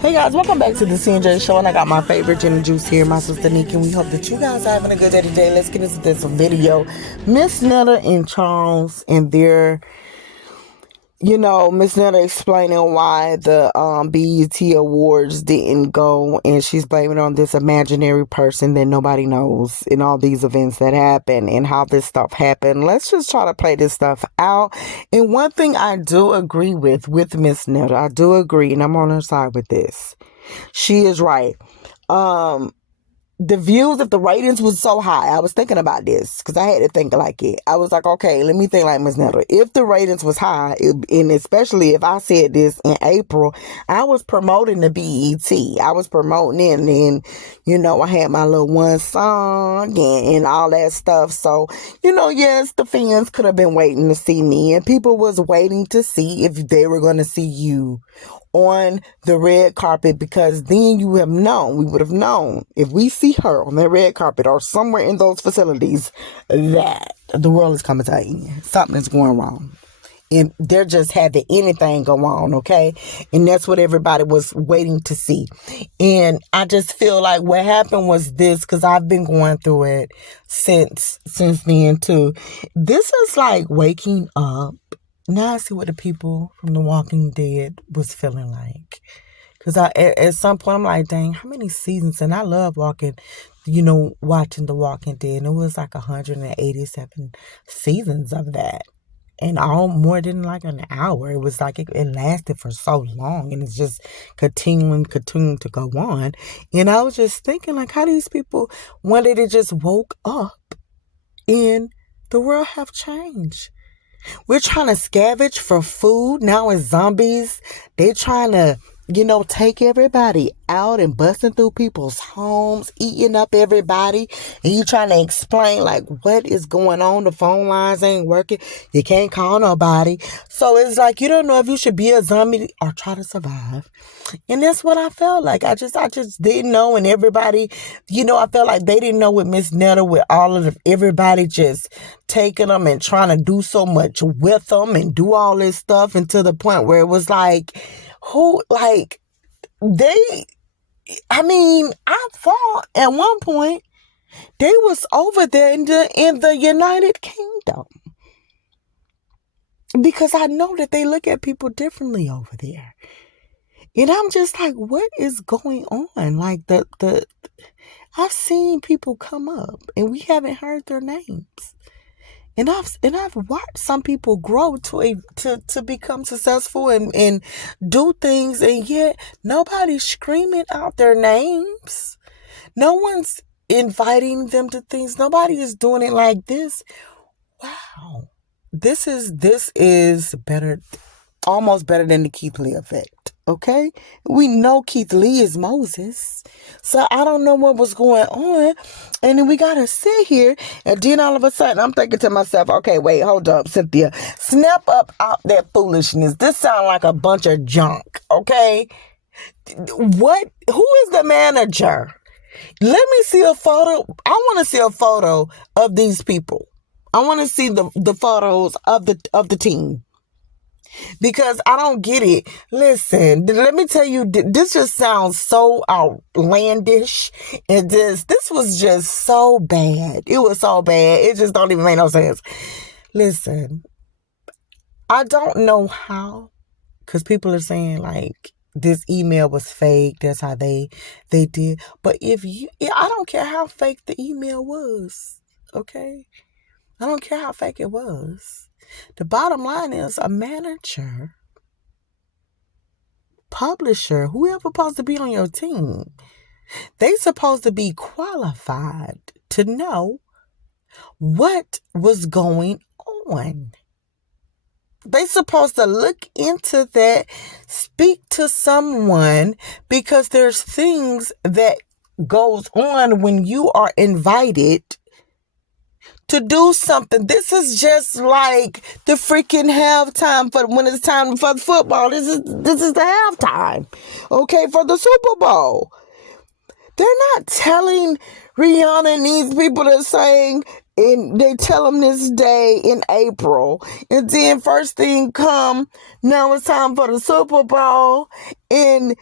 Hey guys, welcome back to the CNJ show, and I got my favorite gin and juice here, my sister Nikki, and we hope that you guys are having a good day today. Let's get into this video. Miss Netta and Charles and their, Miss Netta explaining why the BET Awards didn't go, and she's blaming it on this imaginary person that nobody knows in all these events that happen and how this stuff happened. Let's just try to play this stuff out. And one thing I do agree with Miss Netta, I do agree, and I'm on her side with this. She is right. The views, if the ratings was so high, I was thinking about this because I had to think like it. I was like, okay, let me think like Miss Netta. If the ratings was high, and especially if I said this in April, I was promoting the BET. I was promoting it, and I had my little one song and all that stuff. So, yes, the fans could have been waiting to see me, and people was waiting to see if they were going to see you on the red carpet, because then we would have known if we see her on the red carpet or somewhere in those facilities that the world is coming to an end. Something is going wrong. And there just had to anything go on, okay? And that's what everybody was waiting to see. And I just feel like what happened was this, because I've been going through it since then too. This is like waking up. Now I see what the people from The Walking Dead was feeling like. Because at some point, I'm like, dang, how many seasons? And I love watching The Walking Dead. And it was like 187 seasons of that. And all more than like an hour. It was like it lasted for so long. And it's just continuing to go on. And I was just thinking, like, how these people, one day they just woke up and the world have changed. We're trying to scavenge for food. Now it's zombies. They trying to, take everybody out and busting through people's homes, eating up everybody. And you trying to explain, like, what is going on? The phone lines ain't working. You can't call nobody. So it's like, you don't know if you should be a zombie or try to survive. And that's what I felt like. I just didn't know. And everybody, I felt like they didn't know with Miss Netta, with all of everybody just taking them and trying to do so much with them and do all this stuff, and to the point where it was like, I thought at one point they was over there in the United Kingdom, because I know that they look at people differently over there. And I'm just like, what is going on? Like I've seen people come up and we haven't heard their names. And I've watched some people grow to become successful and do things, and yet nobody's screaming out their names. No one's inviting them to things. Nobody is doing it like this. Wow. This is better, almost better than the Keith Lee effect. Okay? We know Keith Lee is Moses. So I don't know what was going on. And then we got to sit here. And then all of a sudden, I'm thinking to myself, okay, wait, hold up, Cynthia. Snap up out that foolishness. This sounds like a bunch of junk. Okay? Who is the manager? Let me see a photo. I want to see a photo of these people. I want to see the photos of the team. Because I don't get it. Listen, let me tell you, this just sounds so outlandish. And this was just so bad. It was so bad. It just don't even make no sense. Listen, I don't know how, because people are saying like this email was fake. That's how they did. But I don't care how fake the email was. Okay? I don't care how fake it was. The bottom line is a manager, publisher, whoever supposed to be on your team, they supposed to be qualified to know what was going on. They supposed to look into that, speak to someone, because there's things that goes on when you are invited to do something. This is just like the freaking halftime for when it's time for football. This is the halftime, okay, for the Super Bowl. They're not telling Rihanna and these people are saying, and they tell them this day in April, and then first thing come, now it's time for the Super Bowl, and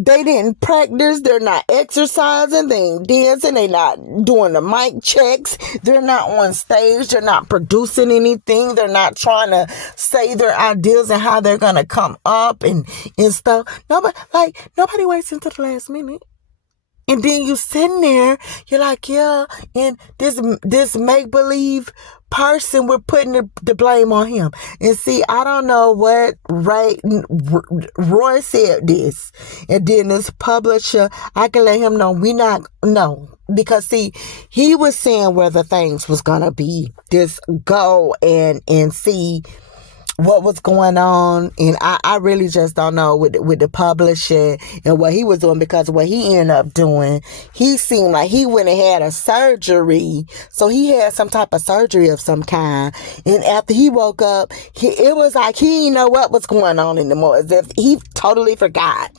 They didn't practice. They're not exercising. They ain't dancing. They not doing the mic checks. They're not on stage. They're not producing anything. They're not trying to say their ideas and how they're going to come up and stuff. Nobody waits until the last minute. And then you sitting there, you're like, yeah, and this make-believe person, we're putting the blame on him. And see, I don't know what Roy said this. And then this publisher, I can let him know no. Because see, he was saying where the things was going to be. Just go and see what was going on, and I really just don't know with the publisher and what he was doing, because what he ended up doing, he seemed like he went and had a surgery. So he had some type of surgery of some kind, and after he woke up, it was like he didn't know what was going on anymore, as if he totally forgot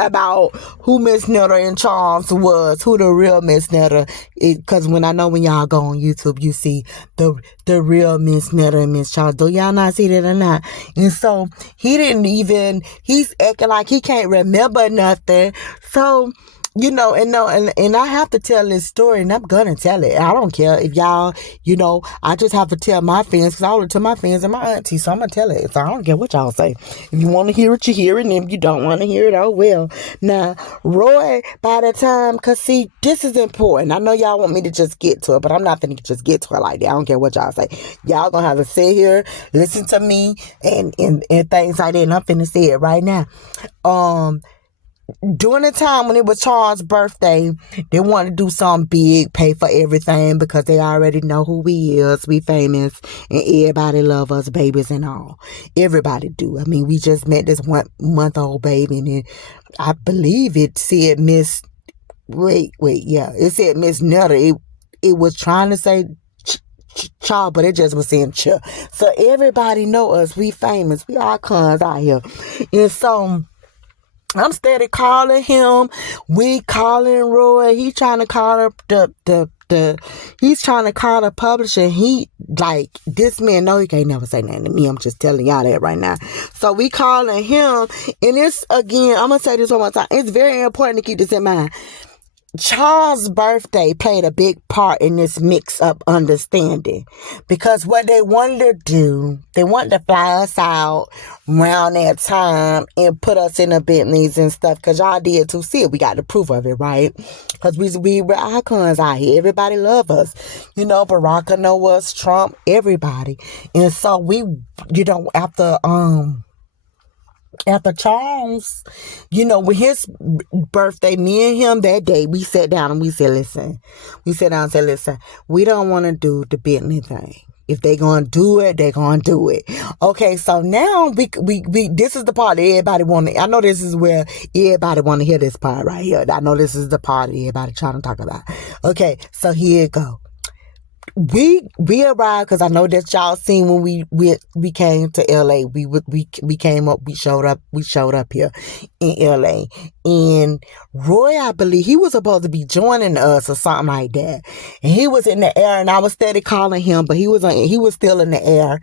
about who Miss Netta and Charles was, who the real Miss Netta. Because when y'all go on YouTube, you see the real Miss Netta and Miss Charles. Do y'all not see that or not? And so he's acting like he can't remember nothing. So, and I have to tell this story, and I'm gonna tell it. I don't care if y'all, I just have to tell my fans, because I owe it to my fans and my auntie, so I'm gonna tell it. So I don't care what y'all say. If you want to hear it, you hear it, and if you don't want to hear it, oh well. Now, Roy, by the time, because see, this is important. I know y'all want me to just get to it, but I'm not gonna just get to it like that. I don't care what y'all say. Y'all gonna have to sit here, listen to me, and things like that, and I'm finna say it right now. During the time when it was Charles' birthday, they wanted to do something big, pay for everything, because they already know who we is. We famous, and everybody love us, babies and all. Everybody do. I mean, we just met this 1 month old baby, and I believe it said Miss. It said Miss Netta. It was trying to say Charles, but it just was saying Ch. So everybody know us. We famous. We icons out here, and so I'm steady calling him. We calling Roy. He trying to call he's trying to call the publisher. He, like, this man, no, he can't never say nothing to me. I'm just telling y'all that right now. So we calling him. And it's, again, I'm going to say this one more time. It's very important to keep this in mind. Charles' birthday played a big part in this mix-up understanding, because what they wanted to do, they wanted to fly us out around that time and put us in the Bentleys and stuff, because y'all did too. See it, we got the proof of it, right? Because we were icons out here. Everybody love us. Barack know us, Trump, everybody. And so we, after Charles, with his birthday, me and him that day, we sat down and we said, listen, we don't want to do the Bentley thing. If they gonna do it, they gonna do it. Okay, so now we this is the part that everybody I know this is where everybody want to hear this part right here. I know this is the part that everybody trying to talk about. Okay, so here it go. We arrived, because I know that y'all seen when we came to LA. We came up, we showed up here in LA. And Roy, I believe he was supposed to be joining us or something like that. And he was in the air, and I was steady calling him, but he was still in the air.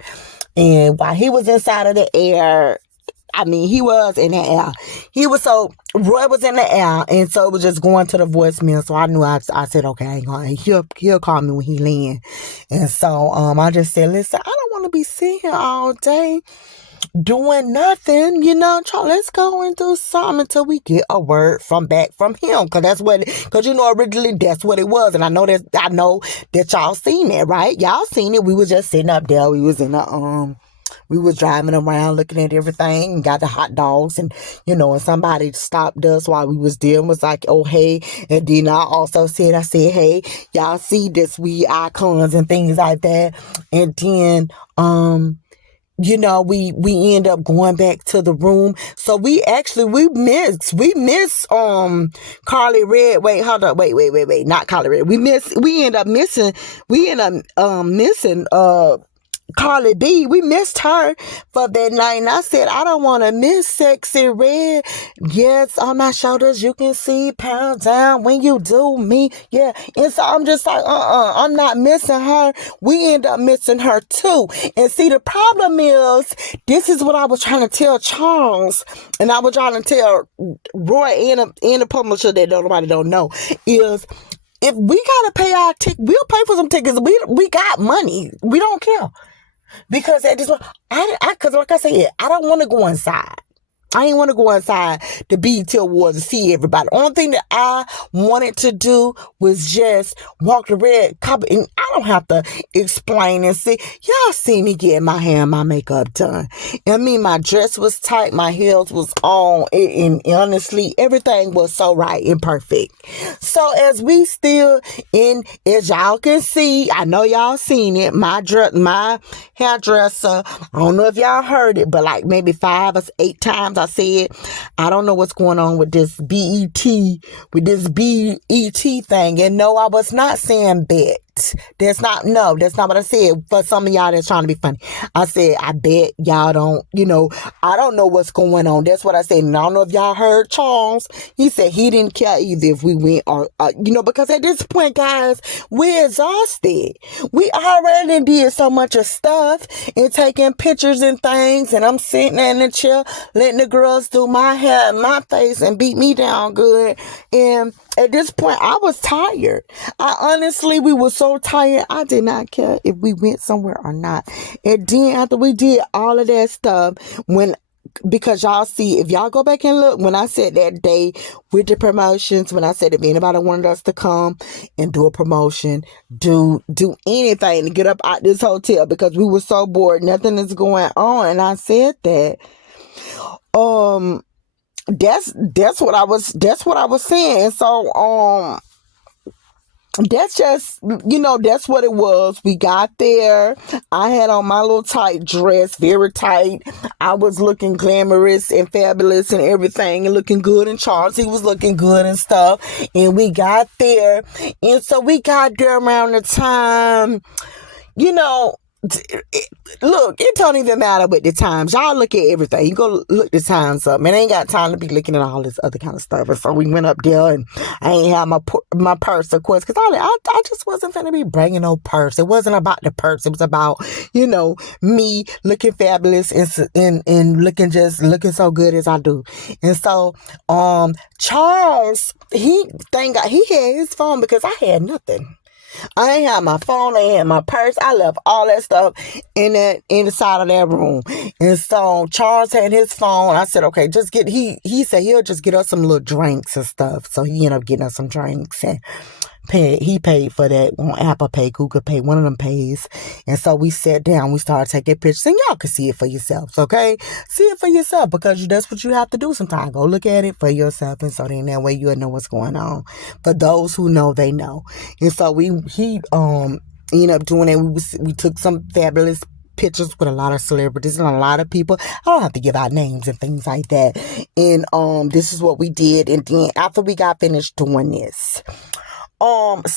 And while he was inside of the air, he was in the air. Roy was in the air, and so it was just going to the voicemail. So I knew I said, okay, he'll call me when he land. And so I just said, listen, I don't want to be sitting here all day doing nothing, Charles, let's go and do something until we get a word back from him. Because originally that's what it was. And I know that y'all seen it, right? Y'all seen it. We was just sitting up there. We was in the we was driving around looking at everything and got the hot dogs, and and somebody stopped us while we was there and was like, oh hey. And then I said, hey, y'all see this, we icons and things like that. And then we end up going back to the room. So we miss Carly Red. Wait, hold up. Wait, not Carly Red. We end up missing Carly B, we missed her for that night. And I said, I don't want to miss Sexy Red. Yes, on my shoulders, you can see pound down when you do me. Yeah. And so I'm just like, I'm not missing her. We end up missing her too. And see, the problem is, this is what I was trying to tell Charles. And I was trying to tell Roy and the publisher that nobody don't know is, if we gotta pay our ticket, we'll pay for some tickets. We got money. We don't care. Because at this point, because like I said, I don't want to go inside. I ain't want to go inside the BET Awards to see everybody. The only thing that I wanted to do was just walk the red carpet. And I don't have to explain and see. Y'all see me getting my hair and my makeup done. I mean, my dress was tight. My heels was on. And honestly, everything was so right and perfect. So as we still as y'all can see, I know y'all seen it, my hairdresser, I don't know if y'all heard it, but like maybe 5 or 8 times I said, I don't know what's going on with this BET thing. And no, I was not saying bet. That's not what I said. For some of y'all that's trying to be funny, I said, I bet y'all don't, I don't know what's going on. That's what I said. And I don't know if y'all heard Charles. He said he didn't care either if we went or, because at this point, guys, we're exhausted. We already did so much of stuff and taking pictures and things. And I'm sitting in the chair, letting the girls do my hair and my face and beat me down good. And at this point, I was tired. We were so tired. I did not care if we went somewhere or not. And then after we did all of that stuff, because y'all see, if y'all go back and look, when I said that day with the promotions, when I said if anybody wanted us to come and do a promotion, do anything to get up out this hotel because we were so bored, nothing is going on. And I said that, that's what I was saying. So, that's just, that's what it was. We got there. I had on my little tight dress, very tight. I was looking glamorous and fabulous and everything and looking good. And Charles, he was looking good and stuff. And we got there. And so we got there around the time, look, it don't even matter with the times. Y'all look at everything. You go look the times up. Man, I ain't got time to be looking at all this other kind of stuff. And so we went up there and I ain't have my purse, of course, because I just wasn't finna be bringing no purse. It wasn't about the purse. It was about, me looking fabulous and looking so good as I do. And so, Charles, he had his phone because I had nothing. I ain't had my phone, I ain't had my purse. I left all that stuff in the side of that room. And so Charles had his phone. I said, okay, he said he'll just get us some little drinks and stuff. So he ended up getting us some drinks and he paid for that on Apple Pay, Google Pay, one of them pays. And so we sat down, we started taking pictures, and y'all can see it for yourselves, okay? See it for yourself, because that's what you have to do sometimes. Go look at it for yourself, and so then that way you'll know what's going on. For those who know, they know. And so he ended up doing it. We took some fabulous pictures with a lot of celebrities and a lot of people. I don't have to give out names and things like that. And this is what we did. And then after we got finished doing this,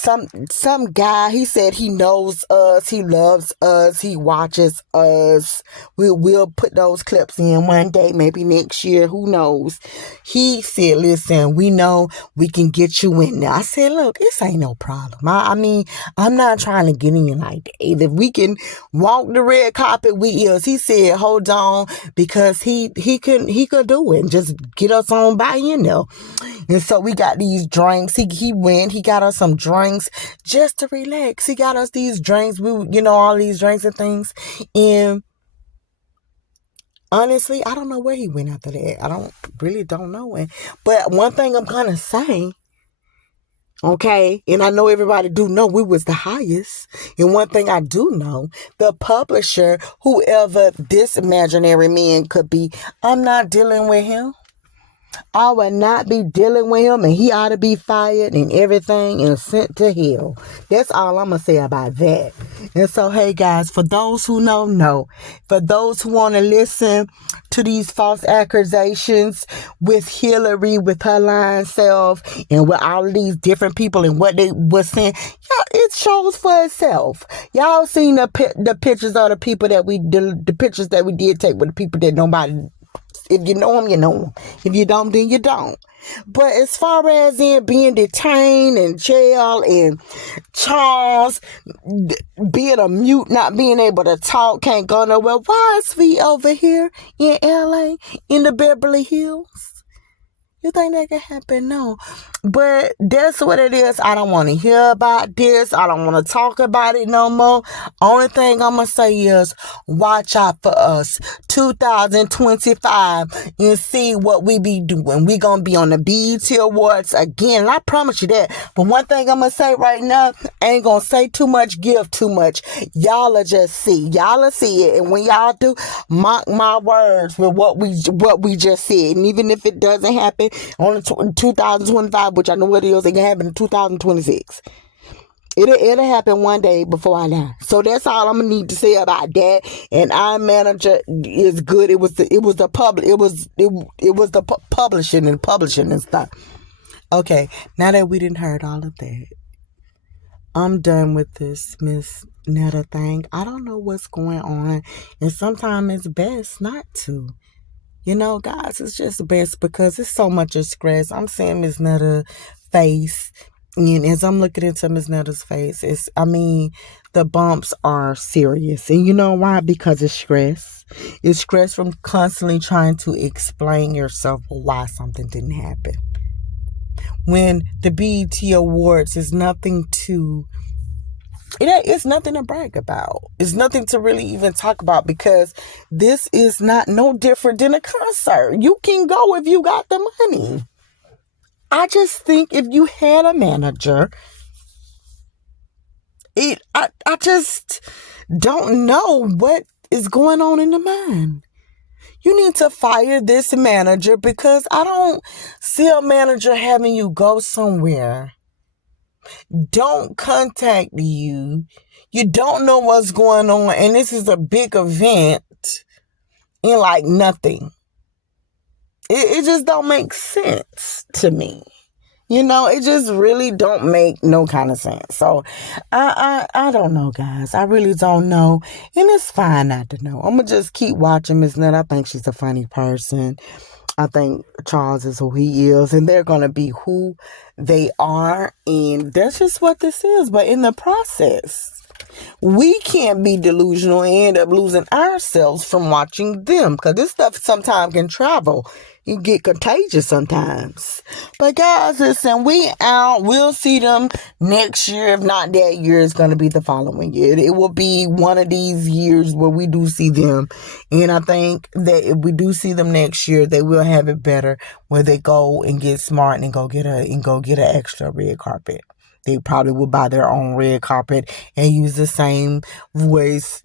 some guy, he said he knows us, he loves us, he watches us. We'll put those clips in one day, maybe next year, who knows. He said, listen, we know we can get you in there. I said, look, this ain't no problem. I mean, I'm not trying to get in like that. If we can walk the red carpet, we is. He said, hold on, because he could do it and just get us on by, And so we got these drinks. He went, he got us some drinks just to relax. He got us these drinks. All these drinks and things. And honestly, I don't know where he went after that. I don't know. But one thing I'm gonna say, okay, and I know everybody do know we was the highest. And one thing I do know, the publisher, whoever this imaginary man could be, I'm not dealing with him. I would not be dealing with him, and he ought to be fired and everything and sent to hell. That's all I'm going to say about that. And so, hey, guys, for those who know. For those who want to listen to these false accusations with Hillary, with her lying self, and with all of these different people and what they were saying, yeah, it shows for itself. Y'all seen the pictures of the people the pictures that we did take with the people that nobody. If you know them, you know them. If you don't, then you don't. But as far as in being detained in jail and Charles being a mute, not being able to talk, can't go nowhere, why is we over here in LA, in the Beverly Hills? You think that can happen? No. But that's what it is. I don't want to hear about this. I don't want to talk about it no more. Only thing I'm going to say is watch out for us. 2025 and see what we be doing. We going to be on the BET Awards again. And I promise you that. But one thing I'm going to say right now, I ain't going to say too much, give too much. Y'all will just see. Y'all will see it. And when y'all do, mark my words with what we just said. And even if it doesn't happen on 2025, which I know what it is, it can happen in 2026. It'll happen one day before I die. So that's all I'm gonna need to say about that. And our manager is good. It was the publishing and stuff. Okay, now that we didn't heard all of that, I'm done with this Miss Netta thing. I don't know what's going on, and sometimes it's best not to. You know, guys, it's just best because it's so much of stress. I'm seeing Miss Netta's face, and as I'm looking into Miss Netta's face, the bumps are serious. And you know why? Because it's stress. It's stress from constantly trying to explain yourself why something didn't happen. When the BET Awards is nothing to... It's nothing to brag about. It's nothing to really even talk about because this is no different than a concert. You can go if you got the money. I just think if you had a manager, I just don't know what is going on in the mind. You need to fire this manager because I don't see a manager having you go somewhere. Don't contact you. You don't know what's going on, and this is a big event and like nothing. It just don't make sense to me. You know, it just really don't make no kind of sense. So I don't know, guys. I really don't know. And it's fine not to know. I'm gonna just keep watching Miss Nett. I think she's a funny person. I think Charles is who he is, and they're going to be who they are, and that's just what this is. But in the process, we can't be delusional and end up losing ourselves from watching them, because this stuff sometimes can travel. You get contagious sometimes. But guys, listen, we out. We'll see them next year. If not that year, it's going to be the following year. It will be one of these years where we do see them. And I think that if we do see them next year, they will have it better, where they go and get smart and go get an extra red carpet. They probably will buy their own red carpet and use the same voice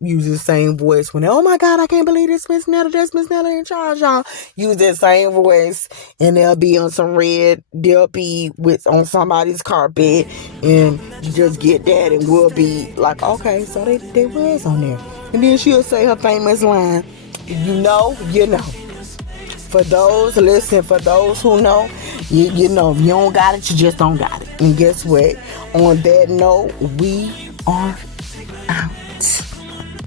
when, oh my God, I can't believe this Miss Netta, that's Miss Netta and Charles, y'all. Use that same voice, and they'll be on on somebody's carpet, and you just get that, and we'll be like, okay, so they was on there. And then she'll say her famous line, you know, you know. For those who know, you know, if you don't got it, you just don't got it. And guess what? On that note, we are